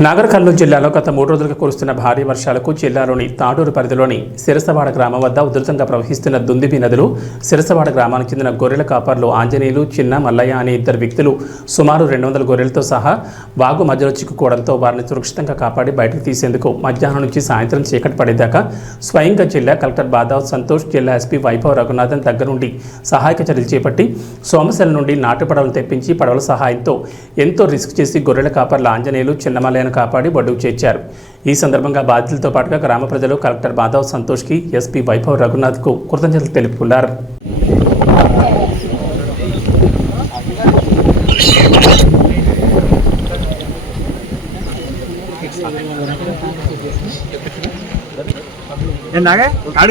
నాగర్ కర్నూలు జిల్లాలో గత 3 రోజులుగా కురుస్తున్న భారీ వర్షాలకు జిల్లాలోని తాడూరు పరిధిలోని సిరసవాడ గ్రామం వద్ద ఉధృతంగా ప్రవహిస్తున్న దుందిబి నదులు సిరసవాడ గ్రామానికి చెందిన గొర్రెల కాపర్లు ఆంజనేయులు, చిన్న మల్లయ్య అనే 2 వ్యక్తులు సుమారు 200 గొర్రెలతో సహా వాగు మధ్యలో చిక్కుకోవడంతో వారిని సురక్షితంగా కాపాడి బయటకు తీసేందుకు మధ్యాహ్నం నుంచి సాయంత్రం చీకటి పడేదాకా స్వయంగా జిల్లా కలెక్టర్ బాదావ్ సంతోష్, జిల్లా ఎస్పీ వైభవ్ రఘునాథన్ దగ్గరుండి సహాయక చర్యలు చేపట్టి సోమశల నుండి నాటు పడవలు తెప్పించి పడవల సహాయంతో ఎంతో రిస్క్ చేసి గొర్రెల కాపర్ల ఆంజనేయులు, చిన్న మల్లయ్య కాపాడి బడుగు చేర్చారు. ఈ సందర్భంగా బాధితులతో పాటుగా గ్రామ ప్రజలు కలెక్టర్ బాదావ్ సంతోష్కి, ఎస్పీ వైభవ్ రఘునాథ్కు కృతజ్ఞతలు తెలుపుకున్నారు.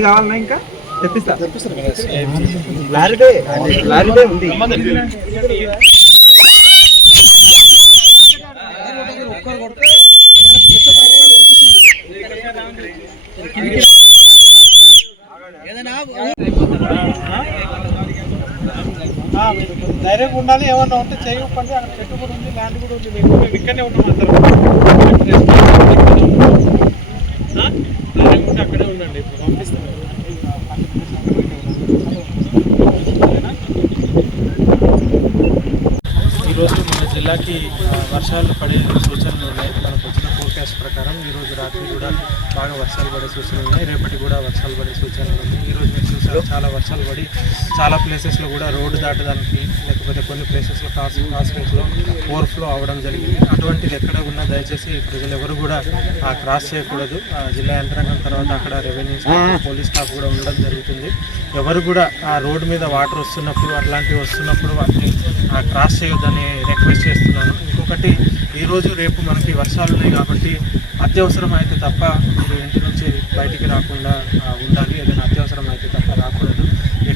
కావాలన్నా ఇంకా తెప్పిస్తా ఉంది. ధైర్యంగా ఉండాలి. ఏమన్నా ఉంటే చేయకపోతే అక్కడ చెట్టు కూడా ఉంది, ల్యాండ్ కూడా ఉంది. మేము ఇక్కడనే ఉన్నాం అందరం. ధైర్యంగా ఉంటే అక్కడే ఉండండి. ఇప్పుడు పంపిస్తాం. ఈరోజు మన జిల్లాకి వర్షాలు పడే సూచనలు ఉన్నాయి. మనకు వచ్చిన ఫోర్కాస్ట్ ప్రకారం ఈరోజు రాత్రి కూడా బాగా వర్షాలు పడే సూచనలు ఉన్నాయి. రేపటి కూడా వర్షాలు పడే సూచనలు ఉన్నాయి. ఈరోజు మీరు చూసారు, చాలా వర్షాలు పడి చాలా ప్లేసెస్లో కూడా రోడ్డు దాటడానికి లేకపోతే కొన్ని ప్లేసెస్లో క్రాసింగ్స్లో ఓవర్ఫ్లో అవ్వడం జరిగింది. అటువంటిది ఎక్కడ ఉన్నా దయచేసి ప్రజలు ఎవరు కూడా క్రాస్ చేయకూడదు. జిల్లా యంత్రాంగం తర్వాత అక్కడ రెవెన్యూ స్టాఫ్, పోలీస్ స్టాఫ్ కూడా ఉండడం జరుగుతుంది. ఎవరు కూడా ఆ రోడ్డు మీద వాటర్ వస్తున్నప్పుడు అట్లాంటివి వస్తున్నప్పుడు వాటిని క్రాస్ చేయొద్దని రిక్వెస్ట్ చేస్తున్నాను. ఇంకొకటి, ఈరోజు రేపు మనకి వర్షాలు ఉన్నాయి కాబట్టి అత్యవసరం అయితే తప్ప మీరు ఇంటి నుంచి బయటికి రాకుండా ఉండాలి. ఏదైనా అత్యవసరం అయితే తప్ప రాకూడదు.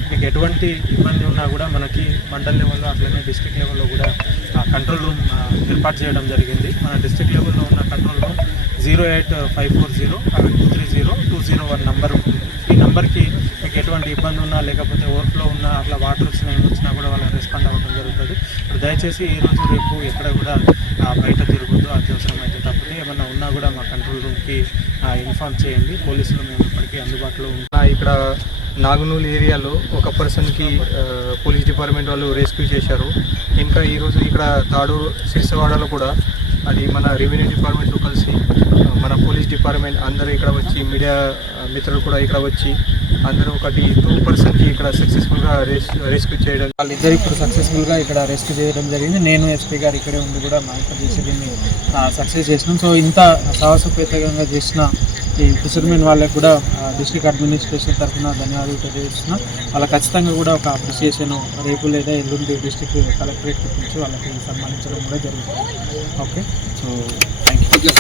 మీకు ఎటువంటి ఇబ్బంది ఉన్నా కూడా మనకి మండల్ లెవెల్లో అట్లనే డిస్ట్రిక్ట్ లెవెల్లో కూడా కంట్రోల్ రూమ్ ఏర్పాటు చేయడం జరిగింది. మన డిస్ట్రిక్ట్ లెవెల్లో ఉన్న కంట్రోల్ రూమ్ 08540230201 నంబర్ ఉంటుంది. ఈ నెంబర్కి మీకు ఎటువంటి ఇబ్బంది ఉన్నా లేకపోతే ఓవర్ఫ్లో ఉన్నా అట్లా వాటర్ వచ్చినా ఏమొచ్చినా కూడా వాళ్ళకి రెస్పాండ్ అవ్వడం జరుగుతుంది. ఇప్పుడు దయచేసి ఈరోజు రేపు ఎక్కడ కూడా బయట తిరుగుతూ అత్యవసరం అయితే తప్పితే ఏమన్నా ఉన్నా కూడా మా కంట్రోల్ రూమ్కి ఇన్ఫార్మ్ చేయండి. పోలీసులు మేము ఇప్పటికీ అందుబాటులో ఉంటాం. ఇక్కడ నాగునూలు ఏరియాలో ఒక పర్సన్కి పోలీస్ డిపార్ట్మెంట్ వాళ్ళు రెస్క్యూ చేశారు. ఇంకా ఈరోజు ఇక్కడ తాడూరు సిరిసవాడలో కూడా అది మన రెవెన్యూ డిపార్ట్మెంట్తో కలిసి మన పోలీస్ డిపార్ట్మెంట్ అందరూ ఇక్కడ వచ్చి, మీడియా మిత్రులు కూడా ఇక్కడ వచ్చి అందరూ 2 పర్సన్కి ఇక్కడ సక్సెస్ఫుల్గా రెస్క్యూ చేయడం, వాళ్ళిద్దరు ఇప్పుడు సక్సెస్ఫుల్గా ఇక్కడ రెస్క్యూ చేయడం జరిగింది. నేను ఎస్పీ గారు ఇక్కడే ఉండి కూడా మానిటర్ చేసి దీన్ని సక్సెస్ చేసినాం. సో ఇంత సాహసోపేతంగా చేసిన ఈ ఫిషర్మెన్ వాళ్ళకి కూడా డిస్ట్రిక్ట్ అడ్మినిస్ట్రేషన్ తరఫున ధన్యవాదాలు తెలియజేస్తున్నాం. వాళ్ళకి ఖచ్చితంగా కూడా ఒక అప్రిసియేషన్ రేపు లేదా ఎల్లుండి డిస్ట్రిక్ట్ కలెక్టరేట్కి పిలిచి వాళ్ళకి సన్మానించడం కూడా జరుగుతుంది. Okay, so thank you.